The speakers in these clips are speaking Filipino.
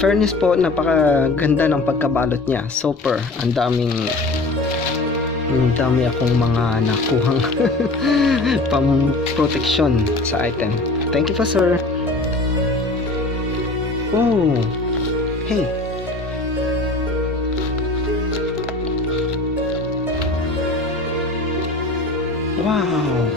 fairness po, napakaganda ng pagkabalot niya. Super. Ang dami akong mga nakuhang pang-protection sa item. Thank you po, sir. Oh, hey. Wow.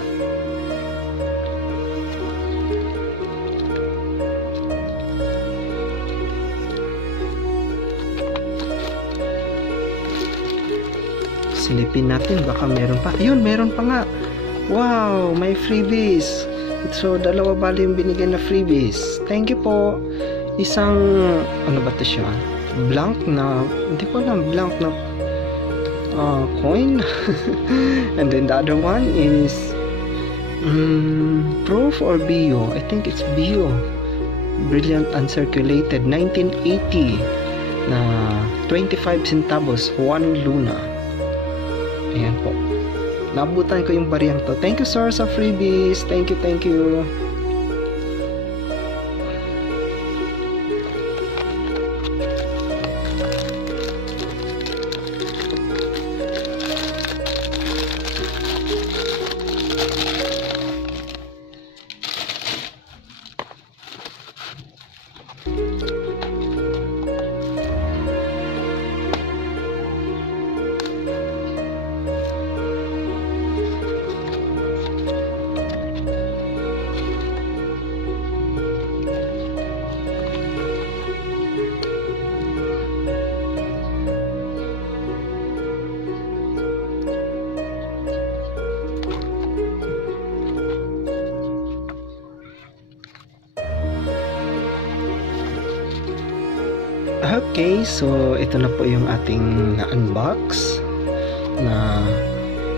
Silipin natin, baka meron pa. Ayun, meron pa nga. Wow, may freebies. So, dalawa bali yung binigay na freebies. Thank you po. Isang, ano ba ito siya? Blank na, hindi ko alam, blank na coin. And then the other one is proof or bio. I think it's bio. Brilliant uncirculated 1980 na 25 centavos, 1 luna. Ayan po. Nabutan ko yung bariyang to. Thank you, sir, sa freebies. Thank you, thank you. Okay, so ito na po yung ating na-unbox na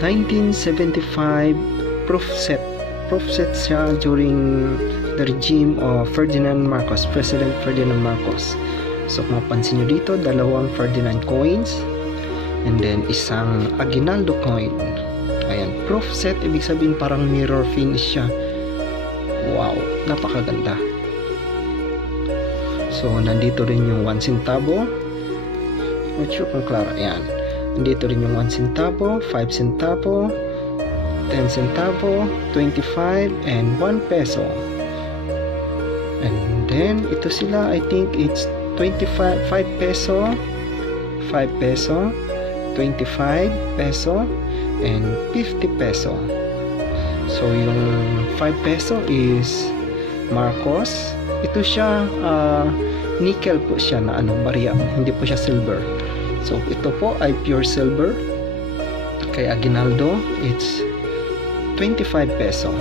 1975 proof set. Proof set siya during the regime of Ferdinand Marcos, President Ferdinand Marcos. So kung mapansin nyo dito, dalawang Ferdinand coins and then isang Aguinaldo coin. Ayan, proof set, ibig sabihin parang mirror finish siya. Wow, napakaganda. So, nandito rin yung 1 centavo. Not sure kung klaro. Ayan. Nandito rin yung 1 centavo, 5 centavo, 10 centavo, 25, and 1 peso. And then, ito sila, I think it's 25, 5 peso, 5 peso, 25 peso, and 50 peso. So, yung 5 peso is Marcos. Ito siya, nickel po siya na barya, hindi po siya silver. So ito po ay pure silver. Kay Aguinaldo, it's 25 peso.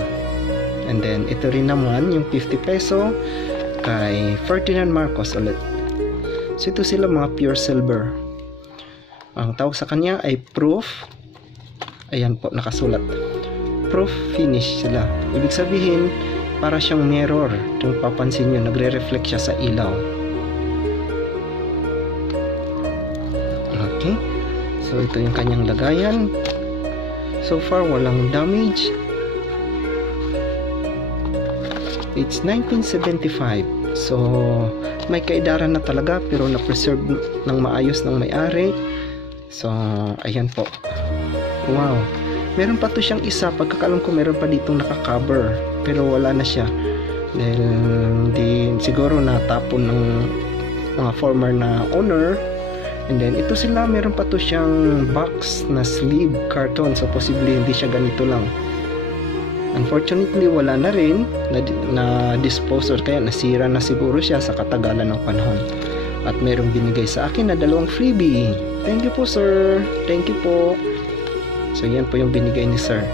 And then ito rin naman yung 50 peso kay Ferdinand Marcos ulit. So ito sila mga pure silver. Ang tawag sa kanya ay proof. Ayan po, nakasulat. Proof finish sila. Ibig sabihin, para siyang mirror. Kung papansin nyo, nagre-reflect siya sa ilaw. Okay. So, ito yung kanyang lagayan. So far, walang damage. It's 1975. So, may kaidaran na talaga pero na-preserve ng maayos ng may-ari. So, ayan po. Wow. Meron pa to siyang isa. Pagkakalam ko, meron pa ditong naka-cover. Pero wala na siya dahil siguro natapon ng mga former na owner. And then ito sila, meron pa to siyang box na sleeve carton, so possibly hindi siya ganito lang. Unfortunately wala na rin na dispose or kaya nasira na siguro siya sa katagalan ng panahon. At merong binigay sa akin na dalawang freebie. Thank you po, sir. Thank you po. So yan po yung binigay ni sir.